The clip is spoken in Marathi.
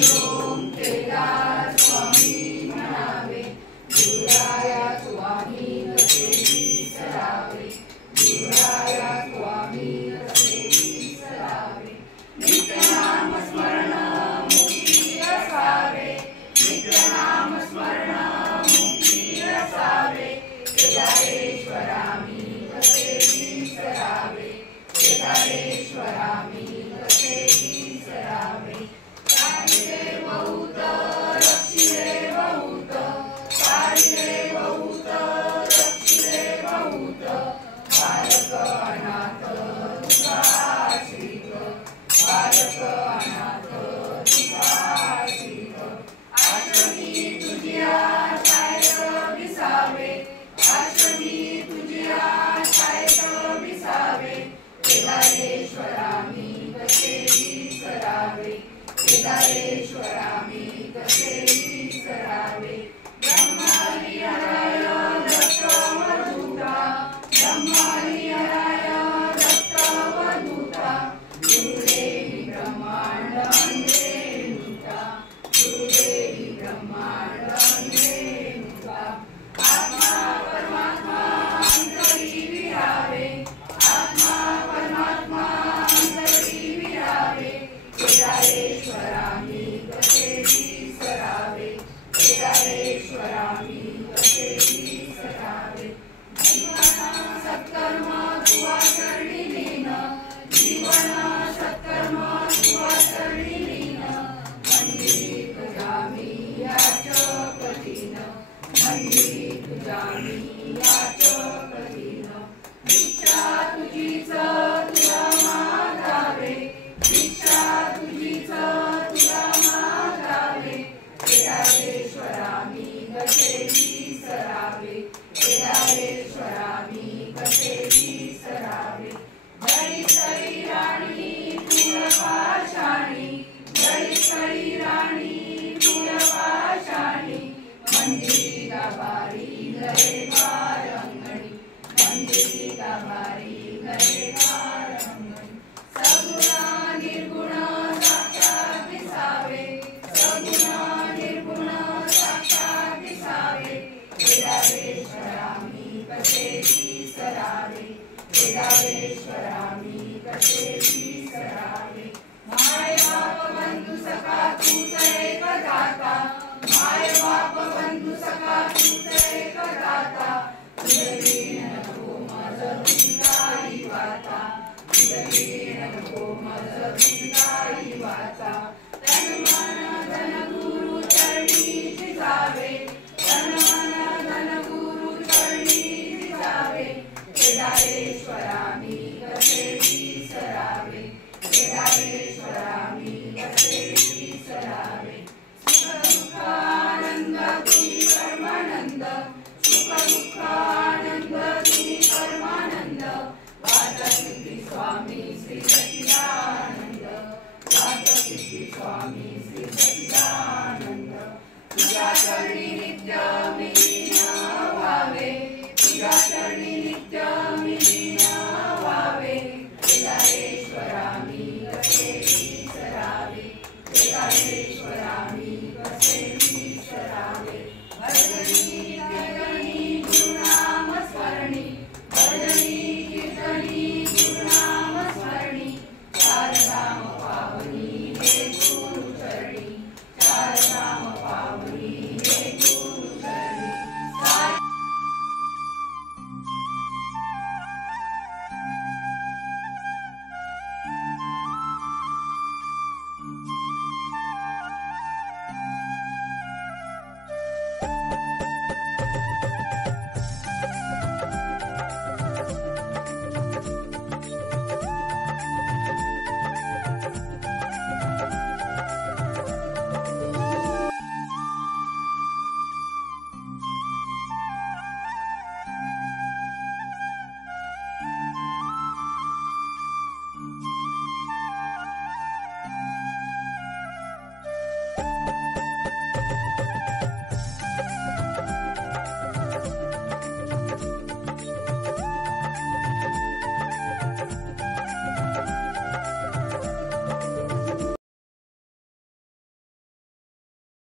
ओम केदार स्वामी म्हणावे, गुरुराया स्वामी कसे विसरावे, गुरुराया स्वामी कसे विसरावे। नित्यनाम स्मरण मुक्ती असावे, नित्यनाम स्मरण मुक्ती असावे। केदारेश्वरामी कसे विसरावे, केदारेश्वरामी कसे विसरावे। काढिले बहुत रक्षिले बहुत, काढिले बहुत रक्षिले बहुत। बालक अनाथ तुका आश्रित, बालक अनाथ तुका आश्रित। आश्रमी तुझिया शाळेत विसावे, आश्रमी तुझिया शाळेत विसावे। केदारेश्वरामी कसे विसरावे, केदारेश्वरामी कसे विसरावे। ब्रह्महरिहराय दत्तवधूता, ब्रह्महरिहराय दत्तवधूता। गुरुदेवी ब्रह्मांड अंधेनुता, गुरुदेवी ब्रह्मांड अंधेनुता। आत्मा परमात्मा अंतरी विरावे, आत्मा परमात्मा अंतरी विरावे। केदारेश्वरामी कसे विसरावे, केदारेश्वरामी कसे विसरावे। जीवन सत्कर्म तुवा चरणी लीन, जीवन सत्कर्म तुवा चरणी लीन। मंदिरी तुझामी याच कठीण, मंदिरी तुझामी याच कठीण। भिक्षा तुझीच तुला मागावे, भिक्षा तुझीच तुला मागावे। केदारेश्वरामी कसे विसरावे, केदारेश्वरामी कसे विसरावे। जळी जळी राणी फुल पाषाणी, जळी जळी राणी फुल पाषाणी। मंदिरी गाभारी गरे वारंगणी, मंदिरी गाभारी गरे वारंगणी। सगुण निर्गुण साक्षात दिसावे, सगुण निर्गुण साक्षात दिसावे। केदारेश्वरामी कसे विसरावे, केदारेश्वरामी कसे विसरावे। माय बाप बंधू सखा तूच एक दाता, माय बाप बंधू सखा तूच एक दाता। तुझे नको माझ काही वाता, तुझे नको माझ काही वाता। तन मन धन गुरु चरणी जिजावे, तन मन धन गुरु चरणी जिजावे। केदारेश्वरामी कसे विसरावे, केदारेश्वरामी कसे विसरावे। सुख दुःख आनंद तुम्ही परमानंद, सुख दुःख आनंद तुम्ही परमानंद। वादसिद्धी स्वामी श्री सच्चिदानंद, वादसिद्धी स्वामी श्री सच्चिदानंद। तुझ्या चरणी नित्य मी लीन व्हावे, तुझ्या चरणी नित्य मी लीन